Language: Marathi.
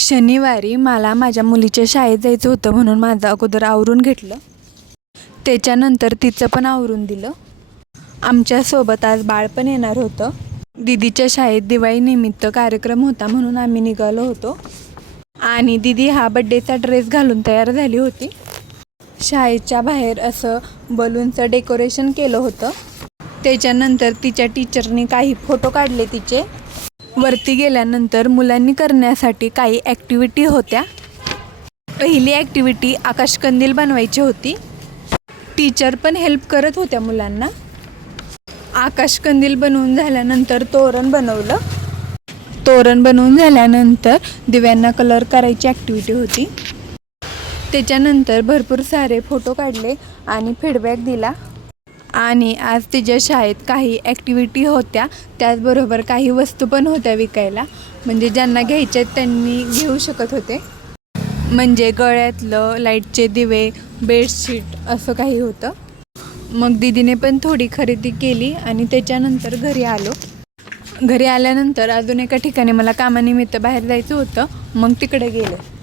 शनिवारी मला माझ्या मुलीच्या शाळेत जायचं होतं म्हणून माझं अगोदर आवरून घेतलं. त्याच्यानंतर तिचं पण आवरून दिलं. आमच्यासोबत आज बाळ पण येणार होतं. दिदीच्या शाळेत दिवाळीनिमित्त कार्यक्रम होता म्हणून आम्ही निघालो होतो. आणि दिदी हा बड्डेचा ड्रेस घालून तयार झाली होती. शाळेच्या बाहेर असं बलूनचं डेकोरेशन केलं होतं. त्याच्यानंतर तिच्या टीचरनी काही फोटो काढले तिचे. वरती गेल्यानंतर मुलांनी करण्यासाठी काही ॲक्टिव्हिटी होत्या. पहिली ॲक्टिव्हिटी आकाशकंदील बनवायची होती. टीचर पण हेल्प करत होत्या मुलांना. आकाशकंदील बनवून झाल्यानंतर तोरण बनवलं. तोरण बनवून झाल्यानंतर दिव्यांना कलर करायची ॲक्टिव्हिटी होती. त्याच्यानंतर भरपूर सारे फोटो काढले आणि फीडबॅक दिला. आणि आज तिच्या शाळेत काही ॲक्टिव्हिटी होत्या. त्याचबरोबर काही वस्तू पण होत्या विकायला. म्हणजे ज्यांना घ्यायच्या आहेत त्यांनी घेऊ शकत होते. म्हणजे गळ्यातलं लाईटचे दिवे बेडशीट असं काही होतं. मग दिदीने पण थोडी खरेदी केली आणि त्याच्यानंतर घरी आलो. घरी आल्यानंतर अजून एका ठिकाणी मला कामानिमित्त बाहेर जायचं होतं. मग तिकडे गेले.